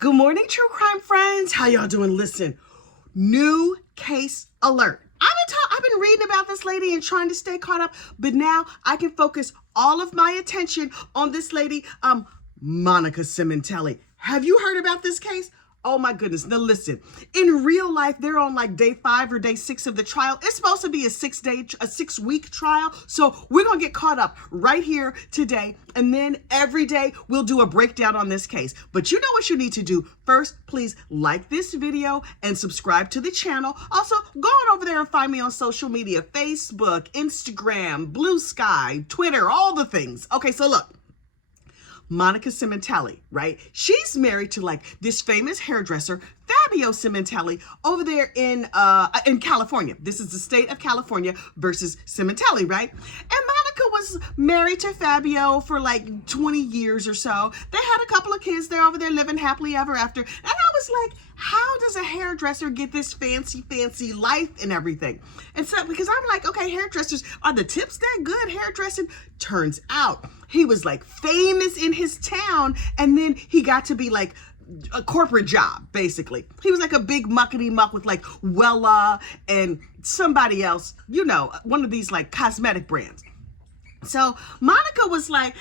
Good morning, true crime friends. How y'all doing? Listen, new case alert. I've been reading about this lady and trying to stay caught up, but now I can focus all of my attention on this lady, Monica Sementilli. Have you heard about this case? Oh my goodness. Now listen, in real life, they're on like day 5 or day 6 of the trial. It's supposed to be a 6-week trial. So we're going to get caught up right here today. And then every day we'll do a breakdown on this case. But you know what you need to do. First, please like this video and subscribe to the channel. Also, go on over there and find me on social media, Facebook, Instagram, Blue Sky, Twitter, all the things. Okay, so look. Monica Sementilli, right? She's married to like this famous hairdresser, Fabio Sementilli, over there in California. This is the state of California versus Sementilli, right? And Monica was married to Fabio for like 20 years or so. They had a couple of kids. They're over there living happily ever after. And I was like, how does a hairdresser get this fancy life and everything? And so, because I'm like, okay, hairdressers, are the tips that good? Hairdressing? Turns out he was like famous in his town, and then he got to be like a corporate job, basically. He was like a big muckety muck with like Wella and somebody else, you know, one of these like cosmetic brands. So Monica was like,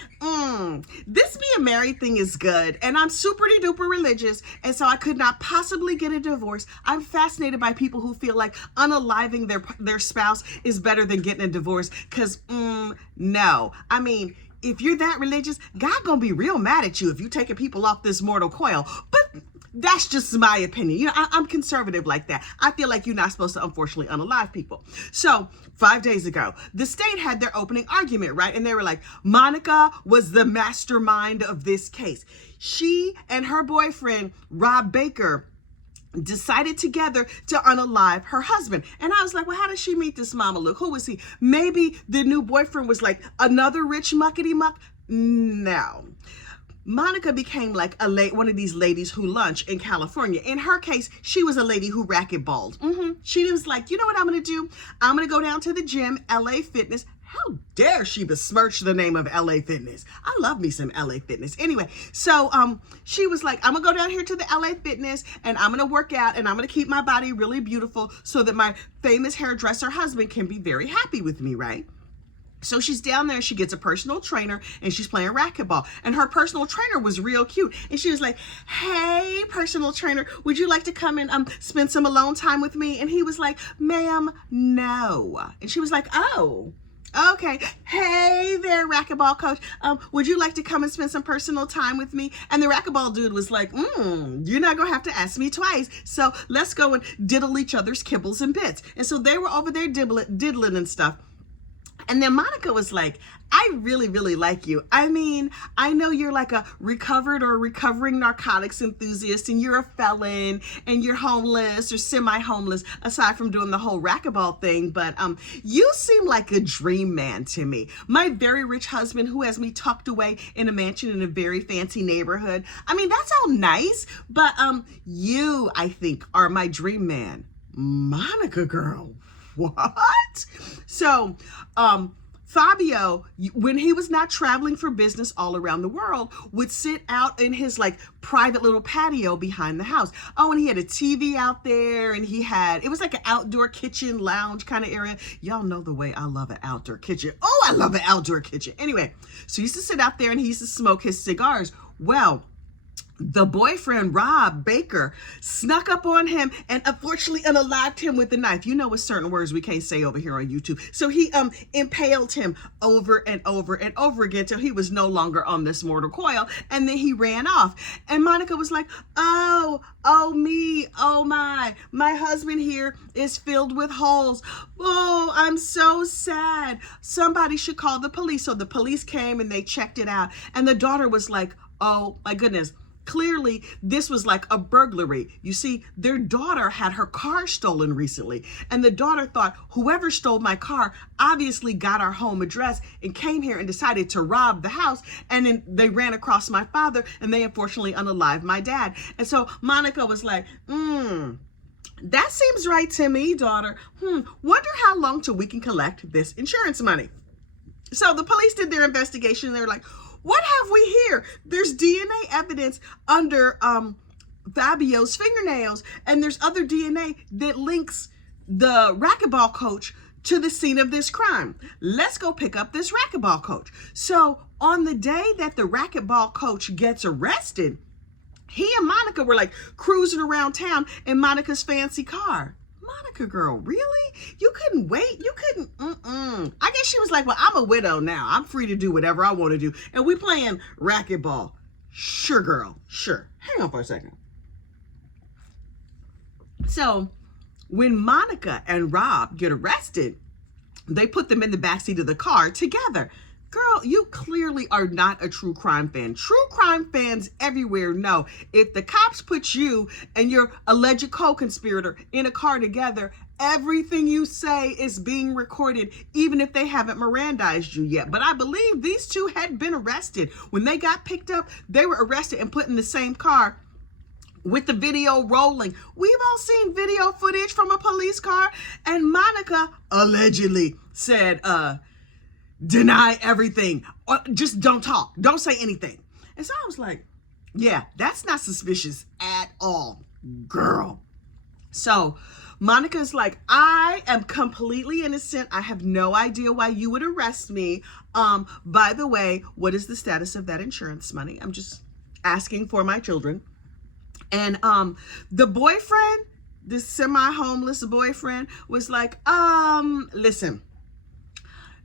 this being married thing is good. And I'm super duper religious. And so I could not possibly get a divorce. I'm fascinated by people who feel like unaliving their spouse is better than getting a divorce. Because, no. I mean, if you're that religious, God gonna be real mad at you if you taking people off this mortal coil. But that's just my opinion. You know, I'm conservative like that. I feel like you're not supposed to, unfortunately, unalive people. So 5 days ago, the state had their opening argument, right? And they were like, Monica was the mastermind of this case. She and her boyfriend, Rob Baker, decided together to unalive her husband. And I was like, well, how did she meet this mama Luke? Who was he? Maybe the new boyfriend was like another rich muckety muck? No. Monica became like one of these ladies who lunch in California. In her case, she was a lady who racquetballed. She was like, you know what I'm going to do? I'm going to go down to the gym, LA Fitness. How dare she besmirch the name of LA Fitness? I love me some LA Fitness. Anyway, so she was like, I'm going to go down here to the LA Fitness and I'm going to work out and I'm going to keep my body really beautiful so that my famous hairdresser husband can be very happy with me, right? So she's down there, she gets a personal trainer and she's playing racquetball. And her personal trainer was real cute. And she was like, hey, personal trainer, would you like to come and spend some alone time with me? And he was like, ma'am, no. And she was like, oh, okay. Hey there, racquetball coach. Would you like to come and spend some personal time with me? And the racquetball dude was like, you're not gonna have to ask me twice. So let's go and diddle each other's kibbles and bits. And so they were over there diddling and stuff. And then Monica was like, I really like you. I mean, I know you're like a recovered or recovering narcotics enthusiast and you're a felon and you're homeless or semi-homeless aside from doing the whole racquetball thing. But you seem like a dream man to me. My very rich husband who has me tucked away in a mansion in a very fancy neighborhood. I mean, that's all nice, but you, I think, are my dream man. Monica girl. What? So, Fabio, when he was not traveling for business all around the world, would sit out in his like private little patio behind the house. Oh, and he had a TV out there and it was like an outdoor kitchen lounge kind of area. Y'all know the way I love an outdoor kitchen. Oh, I love an outdoor kitchen. Anyway, so he used to sit out there and he used to smoke his cigars. Well, the boyfriend, Rob Baker, snuck up on him and unfortunately unalived him with a knife. You know what certain words we can't say over here on YouTube. So he impaled him over and over and over again till he was no longer on this mortal coil. And then he ran off. And Monica was like, oh me, oh my husband here is filled with holes. Oh, I'm so sad. Somebody should call the police. So the police came and they checked it out. And the daughter was like, oh my goodness. Clearly, this was like a burglary. You see, their daughter had her car stolen recently, and the daughter thought, whoever stole my car obviously got our home address and came here and decided to rob the house, and then they ran across my father, and they unfortunately unalived my dad. And so Monica was like, that seems right to me, daughter. Wonder how long till we can collect this insurance money. So the police did their investigation, and they were like, what have we here? There's DNA evidence under Fabio's fingernails, and there's other DNA that links the racquetball coach to the scene of this crime. Let's go pick up this racquetball coach. So on the day that the racquetball coach gets arrested, he and Monica were like cruising around town in Monica's fancy car. Monica, girl, really? You couldn't wait? You couldn't? I guess she was like, well, I'm a widow now. I'm free to do whatever I want to do. And we playing racquetball. Sure, girl. Sure. Hang on for a second. So when Monica and Rob get arrested, they put them in the backseat of the car together. Girl, you clearly are not a true crime fan. True crime fans everywhere know if the cops put you and your alleged co-conspirator in a car together, everything you say is being recorded, even if they haven't Mirandized you yet. But I believe these two had been arrested. When they got picked up, they were arrested and put in the same car with the video rolling. We've all seen video footage from a police car, and Monica allegedly said, deny everything, or just don't talk, don't say anything. And so I was like, yeah, that's not suspicious at all, girl. So Monica's like, I am completely innocent. I have no idea why you would arrest me. By the way, what is the status of that insurance money? I'm just asking for my children. And the boyfriend, this semi-homeless boyfriend, was like, listen,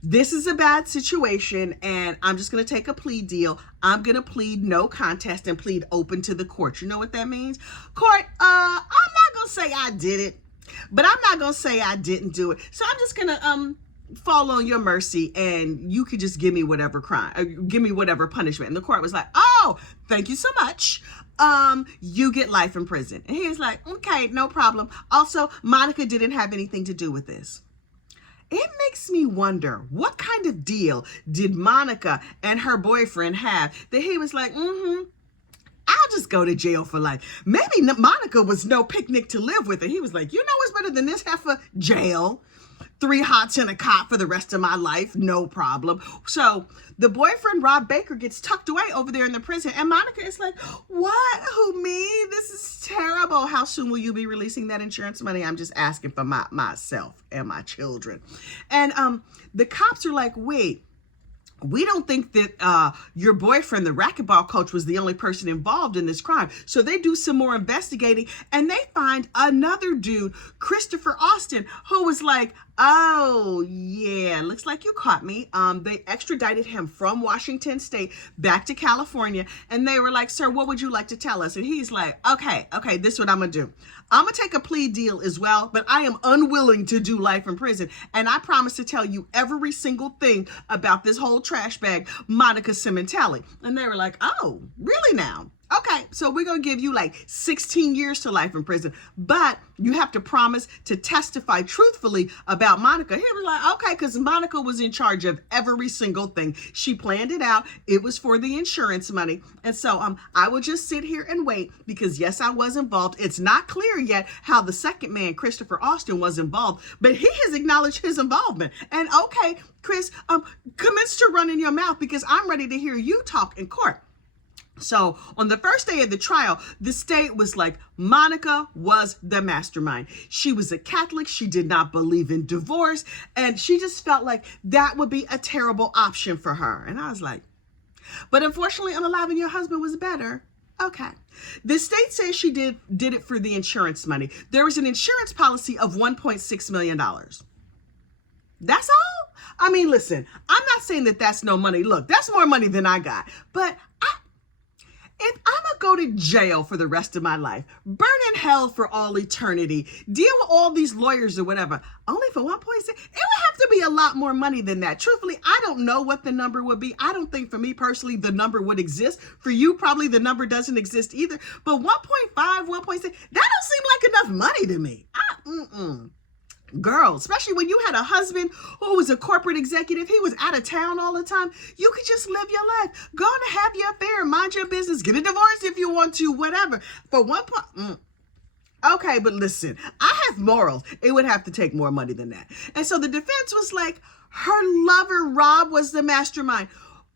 this is a bad situation, and I'm just going to take a plea deal. I'm going to plead no contest and plead open to the court. You know what that means? Court, I'm not going to say I did it, but I'm not going to say I didn't do it. So I'm just going to fall on your mercy, and you could just give me whatever crime, give me whatever punishment. And the court was like, oh, thank you so much. You get life in prison. And he was like, okay, no problem. Also, Monica didn't have anything to do with this. It makes me wonder, what kind of deal did Monica and her boyfriend have that he was like, I'll just go to jail for life. Maybe Monica was no picnic to live with, and he was like, you know what's better than this heifer? Jail. 3 hots and a cot for the rest of my life, no problem. So the boyfriend, Rob Baker, gets tucked away over there in the prison, and Monica is like, what? Who, me? This is terrible. How soon will you be releasing that insurance money? I'm just asking for myself and my children. And the cops are like, wait, we don't think that your boyfriend, the racquetball coach, was the only person involved in this crime. So they do some more investigating, and they find another dude, Christopher Austin, who was like, oh, yeah, looks like you caught me. They extradited him from Washington State back to California, and they were like, sir, what would you like to tell us? And he's like, okay, this is what I'm going to do. I'm going to take a plea deal as well, but I am unwilling to do life in prison. And I promise to tell you every single thing about this whole trash bag, Monica Sementilli. And they were like, oh, really now? Okay, so we're going to give you like 16 years to life in prison, but you have to promise to testify truthfully about Monica. He was like, okay, because Monica was in charge of every single thing. She planned it out. It was for the insurance money. And so I will just sit here and wait because, yes, I was involved. It's not clear yet how the second man, Christopher Austin, was involved, but he has acknowledged his involvement. And okay, Chris, commence to running your mouth because I'm ready to hear you talk in court. So on the first day of the trial, the state was like, Monica was the mastermind. She was a Catholic. She did not believe in divorce. And she just felt like that would be a terrible option for her. And I was like, but unfortunately, unaliving your husband was better. Okay. The state says she did it for the insurance money. There was an insurance policy of $1.6 million. That's all? I mean, listen, I'm not saying that that's no money. Look, that's more money than I got. But if I'm going to go to jail for the rest of my life, burn in hell for all eternity, deal with all these lawyers or whatever, only for 1.6, it would have to be a lot more money than that. Truthfully, I don't know what the number would be. I don't think for me personally, the number would exist. For you, probably the number doesn't exist either. But 1.5, 1.6, that don't seem like enough money to me. Girl, especially when you had a husband who was a corporate executive, he was out of town all the time. You could just live your life. Go on and have your affair, mind your business, get a divorce if you want to, whatever. For one point, okay, but listen, I have morals. It would have to take more money than that. And so the defense was like, her lover, Rob, was the mastermind.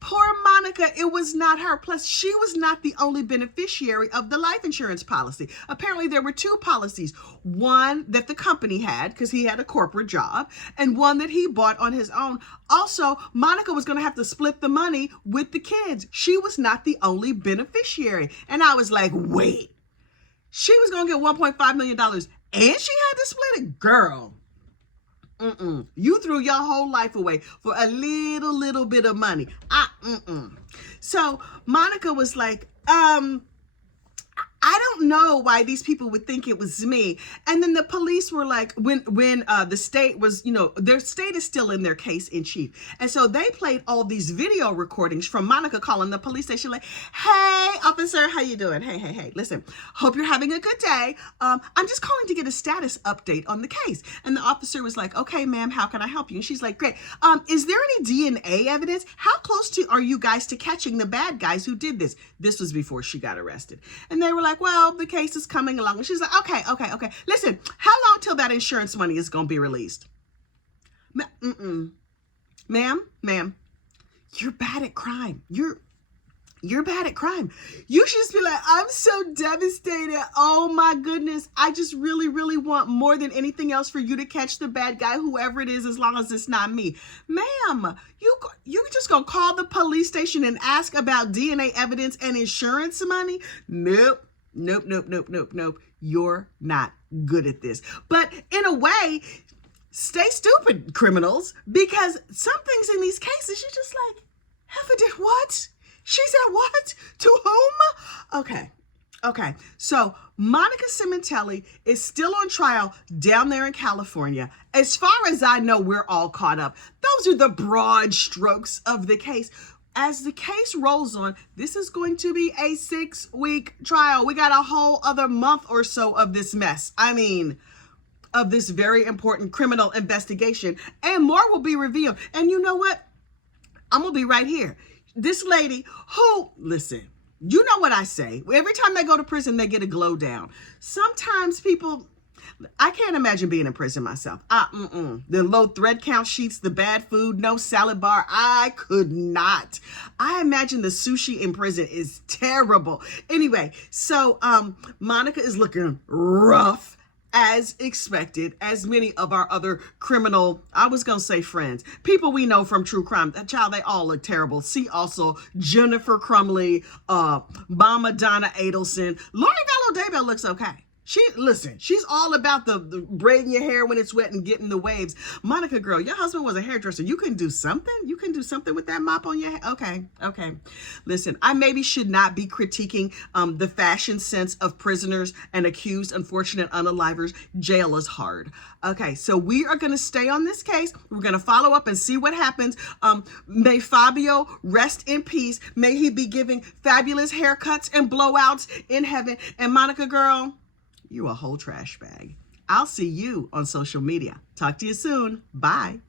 Poor Monica, it was not her. Plus, she was not the only beneficiary of the life insurance policy. Apparently, there were two policies. One that the company had, because he had a corporate job, and one that he bought on his own. Also, Monica was going to have to split the money with the kids. She was not the only beneficiary. And I was like, wait, she was going to get $1.5 million and she had to split it? Girl. You threw your whole life away for a little bit of money. So Monica was like, I don't know why these people would think it was me. And then the police were like, when the state was, their state is still in their case in chief. And so they played all these video recordings from Monica calling the police station like, hey, officer, how you doing? Hey, listen, hope you're having a good day. I'm just calling to get a status update on the case. And the officer was like, okay, ma'am, how can I help you? And she's like, great. Is there any DNA evidence? How close are you guys to catching the bad guys who did this? This was before she got arrested. And they were like, well, the case is coming along. And she's like, okay. Listen, how long till that insurance money is going to be released? Ma'am, you're bad at crime. You're bad at crime. You should just be like, I'm so devastated. Oh my goodness. I just really want more than anything else for you to catch the bad guy, whoever it is, as long as it's not me. Ma'am, you just gonna call the police station and ask about DNA evidence and insurance money? Nope. You're not good at this. But in a way, stay stupid, criminals, because some things in these cases, you're just like, Heifer did what? She said what? To whom? Okay. So Monica Sementilli is still on trial down there in California. As far as I know, we're all caught up. Those are the broad strokes of the case. As the case rolls on, this is going to be a 6-week trial. We got a whole other month or so of this mess. Of this very important criminal investigation. And more will be revealed. And you know what? I'm going to be right here. This lady who, listen, you know what I say. Every time they go to prison, they get a glow down. Sometimes people, I can't imagine being in prison myself. The low thread count sheets, the bad food, no salad bar. I could not. I imagine the sushi in prison is terrible. Anyway, so Monica is looking rough, as expected, as many of our other criminal, I was going to say friends, people we know from true crime. Child, they all look terrible. See also Jennifer Crumley, Mama Donna Adelson. Lori Vallow Daybell looks okay. She's all about the braiding your hair when it's wet and getting the waves. Monica, girl, your husband was a hairdresser. You can do something. You can do something with that mop on your head. Okay. Listen, I maybe should not be critiquing the fashion sense of prisoners and accused unfortunate unalivers. Jail is hard. Okay, so we are going to stay on this case. We're going to follow up and see what happens. May Fabio rest in peace. May he be giving fabulous haircuts and blowouts in heaven. And Monica, girl, you a whole trash bag. I'll see you on social media. Talk to you soon. Bye.